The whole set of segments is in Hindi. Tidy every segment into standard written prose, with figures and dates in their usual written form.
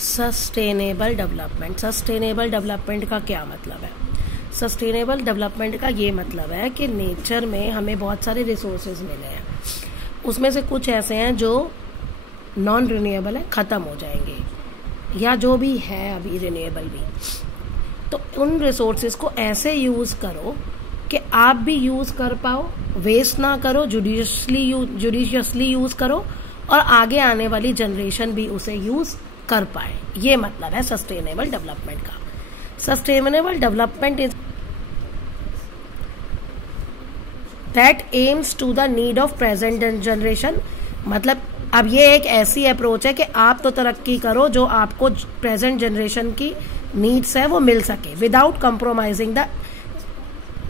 Sustainable development. सस्टेनेबल डेवलपमेंट का क्या मतलब है? सस्टेनेबल डेवलपमेंट का ये मतलब है कि नेचर में हमें बहुत सारे रिसोर्सेज मिले हैं, उसमें से कुछ ऐसे हैं जो नॉन रिन्यूएबल है, ख़त्म हो जाएंगे, या जो भी है अभी रिन्यूएबल भी, तो उन रिसोर्सेज को ऐसे यूज़ करो कि आप भी यूज़ कर पाओ, वेस्ट ना करो, जुडिशियसली यूज़ करो और आगे आने वाली जनरेशन भी उसे यूज़ कर पाए। ये मतलब है सस्टेनेबल डेवलपमेंट का। Sustainable development is that aims to the need of present generation. मतलब अब ये एक ऐसी अप्रोच है कि आप तो तरक्की करो जो आपको प्रेजेंट जनरेशन की नीड्स है वो मिल सके, without compromising the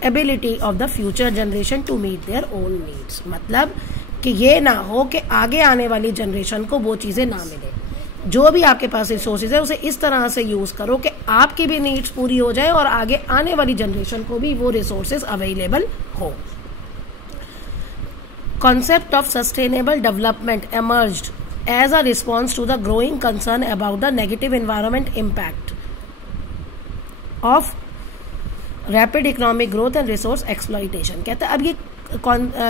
ability of the future generation to meet their own needs. मतलब कि ये ना हो कि आगे आने वाली जनरेशन को वो चीज़ें ना मिले। जो भी आपके पास रिसोर्सेज है उसे इस तरह से यूज़ करो कि आपकी भी नीड्स पूरी हो जाए और आगे आने वाली जनरेशन को भी वो रिसोर्सेज अवेलेबल हो। Concept of sustainable development emerged as a response to the growing concern about the negative environment impact of rapid economic growth and resource exploitation। कहते हैं अब ये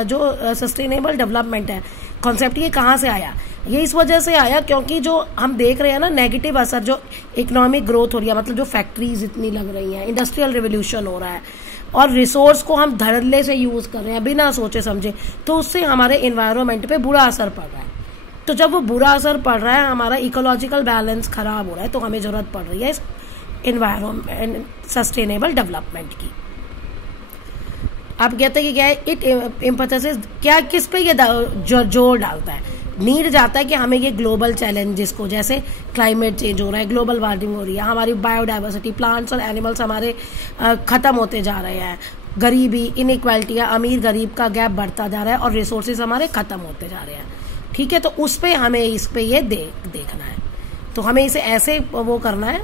जो सस्टेनेबल डेवलपमेंट है कॉन्सेप्ट, ये कहाँ से आया? ये इस वजह से आया क्योंकि जो हम देख रहे हैं ना नेगेटिव असर, जो इकोनॉमिक ग्रोथ हो रही है, मतलब जो फैक्ट्रीज इतनी लग रही हैं, इंडस्ट्रियल रिवोल्यूशन हो रहा है और रिसोर्स को हम धड़ल्ले से यूज़ कर रहे हैं बिना सोचे समझे, तो उससे हमारे इन्वायरमेंट पे बुरा असर पड़ रहा है। तो जब वो बुरा असर पड़ रहा है, हमारा इकोलॉजिकल बैलेंस खराब हो रहा है, तो हमें ज़रूरत पड़ रही है इस इन्वायरमेंट सस्टेनेबल डेवलपमेंट की। आप कहते हैं कि क्या है, इट एम्फसाइजेस क्या, किस पे ये जोर डालता है? नीड जाता है कि हमें ये ग्लोबल चैलेंजेस को, जैसे क्लाइमेट चेंज हो रहा है, ग्लोबल वार्मिंग हो रही है, हमारी बायोडाइवर्सिटी, प्लांट्स और एनिमल्स हमारे खत्म होते जा रहे हैं, गरीबी, इनइक्वालिटी, अमीर गरीब का गैप बढ़ता जा रहा है और रिसोर्सेज हमारे खत्म होते जा रहे हैं। ठीक है, तो उस पे हमें इस पे ये देखना है, तो हमें इसे ऐसे वो करना है,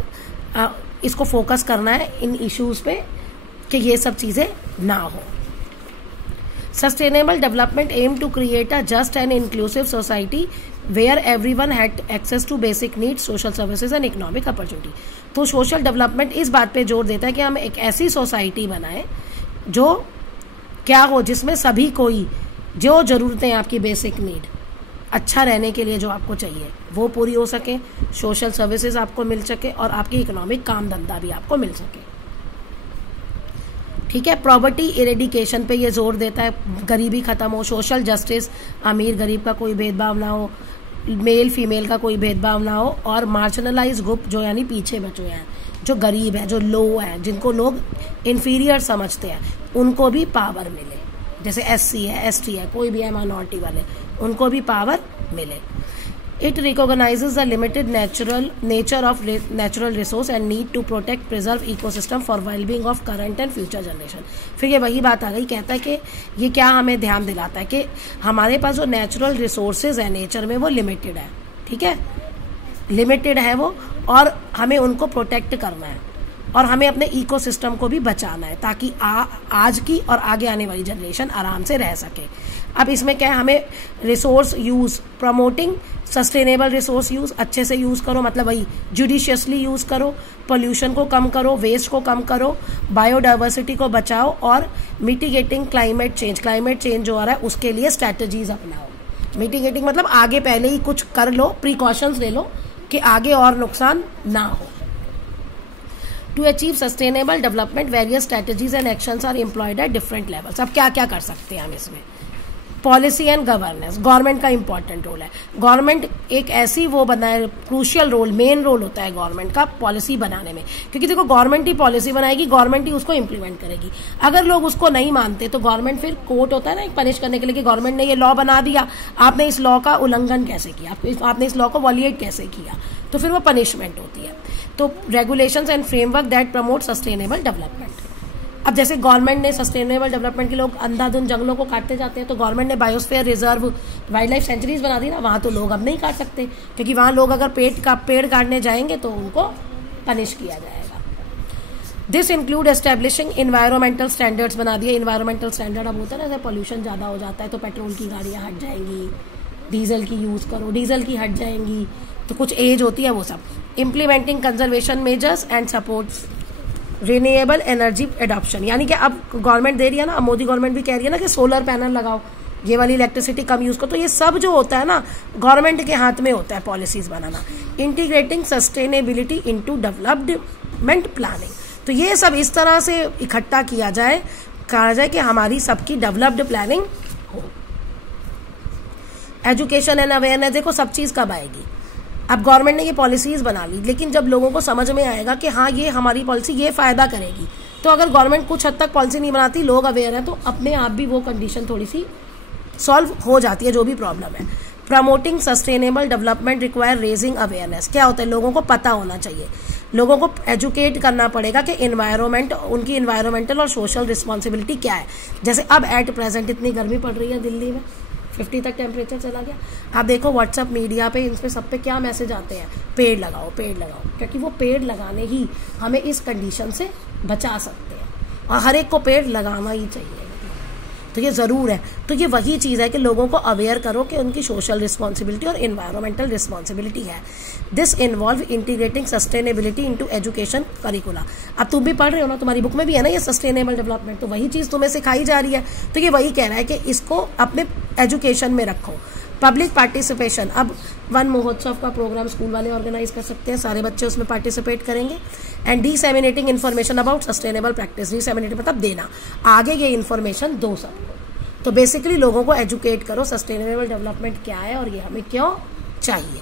इसको फोकस करना है इन इश्यूज पे कि ये सब चीज़ें ना हो। Sustainable development aim to create a just and inclusive society where everyone had access to basic needs, social services and economic opportunity। तो सोशल डेवलपमेंट इस बात पे जोर देता है कि हम एक ऐसी सोसाइटी बनाएं जो क्या हो, जिसमें सभी कोई जो ज़रूरतें आपकी बेसिक नीड, अच्छा रहने के लिए जो आपको चाहिए वो पूरी हो सके, सोशल सर्विसेज आपको मिल सके और आपकी इकोनॉमिक काम धंधा भी आपको मिल सके। ठीक है, प्रॉपर्टी इरेडिकेशन पे ये जोर देता है, गरीबी खत्म हो, सोशल जस्टिस, अमीर गरीब का कोई भेदभाव ना हो, मेल फीमेल का कोई भेदभाव ना हो, और मार्जिनलाइज ग्रुप जो यानी पीछे बचे हैं, जो गरीब है, जो लो है, जिनको लोग इन्फीरियर समझते हैं, उनको भी पावर मिले। जैसे SC है, ST है, कोई भी है माइनॉरिटी वाले, उनको भी पावर मिले। It recognizes the limited nature of natural resource and need to protect, preserve ecosystem for well-being of current and future generation। फिर ये वही बात आ गई, कहता है कि ये क्या हमें ध्यान दिलाता है कि हमारे पास जो नेचुरल रिसोर्सेज है नेचर में वो लिमिटेड है। ठीक है, लिमिटेड है वो, और हमें उनको प्रोटेक्ट करना है और हमें अपने इकोसिस्टम को भी बचाना है ताकि आज की और आगे आने वाली जनरेशन आराम से रह सके। अब इसमें क्या है, हमें resource use, promoting sustainable resource use, अच्छे से यूज़ करो, मतलब वही जुडिशियसली यूज़ करो, पोल्यूशन को कम करो, वेस्ट को कम करो, बायोडाइवर्सिटी को बचाओ और मिटिगेटिंग क्लाइमेट चेंज जो आ रहा है उसके लिए स्ट्रैटेजीज अपनाओ। मिटिगेटिंग मतलब आगे पहले ही कुछ कर लो, प्रिकॉशंस ले लो कि आगे और नुकसान ना हो। To achieve sustainable development, various strategies and actions are employed at different levels। अब क्या क्या कर सकते हैं हम इसमें? पॉलिसी एंड गवर्नेंस, गवर्नमेंट का इंपॉर्टेंट रोल है। गवर्नमेंट एक ऐसी वो बनाए, क्रूशियल रोल, मेन रोल होता है गवर्नमेंट का पॉलिसी बनाने में, क्योंकि देखो गवर्नमेंट ही पॉलिसी बनाएगी, गवर्नमेंट ही उसको इम्प्लीमेंट करेगी। अगर लोग उसको नहीं मानते तो गवर्नमेंट फिर कोर्ट होता है ना पनिश करने के लिए कि गवर्नमेंट ने ये लॉ बना दिया, आपने इस लॉ का उल्लंघन कैसे किया, आपने इस लॉ को वॉलिएट कैसे किया, तो फिर वो पनिशमेंट होती है। तो regulations and framework that promote sustainable development. अब जैसे गवर्नमेंट ने सस्टेनेबल डेवलपमेंट के लोग अंधाधुंध जंगलों को काटते जाते हैं, तो गवर्नमेंट ने biosphere reserve, wild life sanctuaries बना दी ना, वहाँ तो लोग अब नहीं काट सकते, क्योंकि वहाँ लोग अगर पेड़ काटने जाएंगे तो उनको पनिश किया जाएगा। This include establishing environmental standards बना दिए। इन्वायरमेंटल स्टैंडर्ड अब होता है ना, जैसे पोल्यूशन ज़्यादा हो जाता है तो पेट्रोल की गाड़ियाँ हट जाएंगी, डीजल की यूज़ करो, डीजल की हट जाएंगी, तो कुछ एज होती है वो सब। Implementing conservation measures and supports renewable energy adoption, यानी कि अब गवर्नमेंट दे रही है ना, अब मोदी गवर्नमेंट भी कह रही है ना कि सोलर पैनल लगाओ, ये वाली इलेक्ट्रिसिटी कम यूज करो। तो ये सब जो होता है ना गवर्नमेंट के हाथ में होता है पॉलिसीज बनाना। Integrating sustainability into development planning, तो ये सब इस तरह से इकट्ठा किया जाए, कहा जाए कि हमारी सबकी डेवलप्ड प्लानिंग हो। एजुकेशन एंड अवेयरनेस, देखो सब चीज कब आएगी, अब गवर्नमेंट ने ये पॉलिसीज बना ली, लेकिन जब लोगों को समझ में आएगा कि हाँ ये हमारी पॉलिसी ये फायदा करेगी, तो अगर गवर्नमेंट कुछ हद तक पॉलिसी नहीं बनाती, लोग अवेयर हैं, तो अपने आप भी वो कंडीशन थोड़ी सी सॉल्व हो जाती है जो भी प्रॉब्लम है। Promoting sustainable development require raising awareness, क्या होता है, लोगों को पता होना चाहिए, लोगों को एजुकेट करना पड़ेगा कि इन्वायरमेंट, उनकी इन्वायरमेंटल और सोशल रिस्पॉन्सिबिलिटी क्या है। जैसे अब एट प्रेजेंट इतनी गर्मी पड़ रही है दिल्ली में, 50 तक टेम्परेचर चला गया। आप देखो व्हाट्सएप मीडिया पे, इन पे सब पे क्या मैसेज आते हैं, पेड़ लगाओ पेड़ लगाओ, क्योंकि वो पेड़ लगाने ही हमें इस कंडीशन से बचा सकते हैं, और हर एक को पेड़ लगाना ही चाहिए, तो ये ज़रूर है। तो ये वही चीज़ है कि लोगों को अवेयर करो कि उनकी सोशल रिस्पॉन्सिबिलिटी और इन्वायरमेंटल रिस्पॉन्सिबिलिटी है। This involve integrating sustainability into education करिकुला। अब तुम भी पढ़ रहे हो ना, तुम्हारी बुक में भी है ना ये सस्टेनेबल डेवलपमेंट, तो वही चीज़ तुम्हें सिखाई जा रही है। तो ये वही कह रहा है कि इसको अपने एजुकेशन में रखो। पब्लिक पार्टिसिपेशन, अब वन महोत्सव का प्रोग्राम स्कूल वाले ऑर्गेनाइज कर सकते हैं, सारे बच्चे उसमें पार्टिसिपेट करेंगे। And disseminating information about sustainable practice, disseminating मतलब देना, आगे ये इन्फॉर्मेशन दो सबको। तो बेसिकली लोगों को एजुकेट करो सस्टेनेबल डेवलपमेंट क्या है और ये हमें क्यों चाहिए।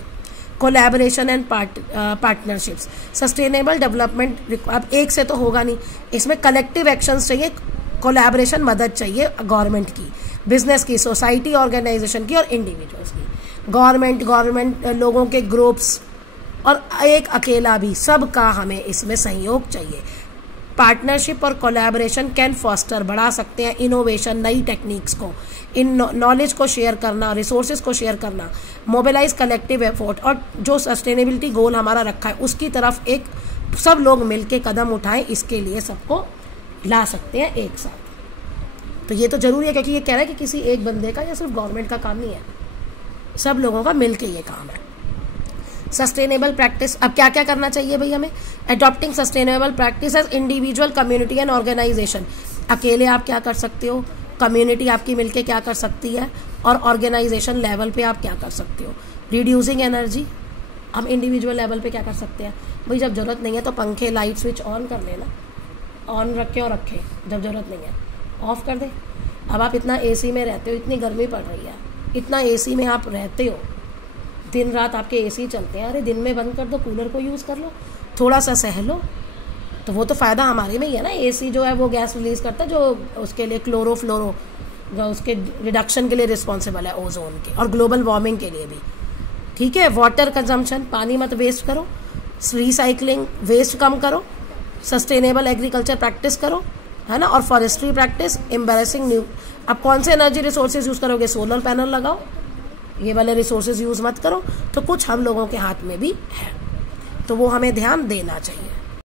Collaboration and partnerships, sustainable development अब एक से तो होगा नहीं, इसमें कलेक्टिव एक्शंस चाहिए, कोलैबोरेशन मदद चाहिए गवर्नमेंट की, बिजनेस की, सोसाइटी ऑर्गेनाइजेशन की और इंडिविजुअल्स की। गवर्नमेंट लोगों के ग्रुप्स और एक अकेला भी, सबका हमें इसमें सहयोग चाहिए। पार्टनरशिप और कोलैबोरेशन कैन फॉस्टर, बढ़ा सकते हैं इनोवेशन, नई टेक्निक्स को, इन नॉलेज को शेयर करना, रिसोर्सेज को शेयर करना, मोबिलाइज कलेक्टिव एफर्ट, और जो सस्टेनेबिलिटी गोल हमारा रखा है उसकी तरफ एक सब लोग मिलके कदम उठाएं, इसके लिए सबको ला सकते हैं एक साथ। तो ये तो जरूरी है, क्योंकि ये कह रहा है कि किसी एक बंदे का या सिर्फ गवर्नमेंट का काम नहीं है, सब लोगों का मिलके ये काम है। सस्टेनेबल प्रैक्टिस, अब क्या क्या करना चाहिए भाई हमें, adopting sustainable practice as individual, community and organisation. अकेले आप क्या कर सकते हो, कम्युनिटी आपकी मिलके क्या कर सकती है, और ऑर्गेनाइजेशन लेवल पे आप क्या कर सकते हो। रिड्यूसिंग एनर्जी, हम इंडिविजुअल लेवल पे क्या कर सकते हैं भाई, जब जरूरत नहीं है तो पंखे लाइट स्विच ऑन कर लेना, ऑन रखे और रखे, जब जरूरत नहीं है ऑफ कर दे। अब आप इतना एसी में रहते हो, इतनी गर्मी पड़ रही है, इतना एसी में आप रहते हो, दिन रात आपके एसी चलते हैं, अरे दिन में बंद कर दो, कूलर को यूज़ कर लो, थोड़ा सा सह लो, तो वो तो फ़ायदा हमारे में ही है ना। एसी जो है वो गैस रिलीज करता है जो उसके लिए क्लोरोफ्लोरो, जो उसके रिडक्शन के लिए रिस्पॉन्सिबल है, ओजोन के, और ग्लोबल वार्मिंग के लिए भी। ठीक है, वाटर कंजम्पशन, पानी मत वेस्ट करो, रिसाइकलिंग, वेस्ट कम करो, सस्टेनेबल एग्रीकल्चर प्रैक्टिस करो, है ना, और फॉरेस्ट्री प्रैक्टिस, एम्बेरेसिंग न्यू। अब कौन से एनर्जी रिसोर्सेज यूज़ करोगे, सोलर पैनल लगाओ, ये वाले रिसोर्सेज यूज़ मत करो। तो कुछ हम लोगों के हाथ में भी है, तो वो हमें ध्यान देना चाहिए।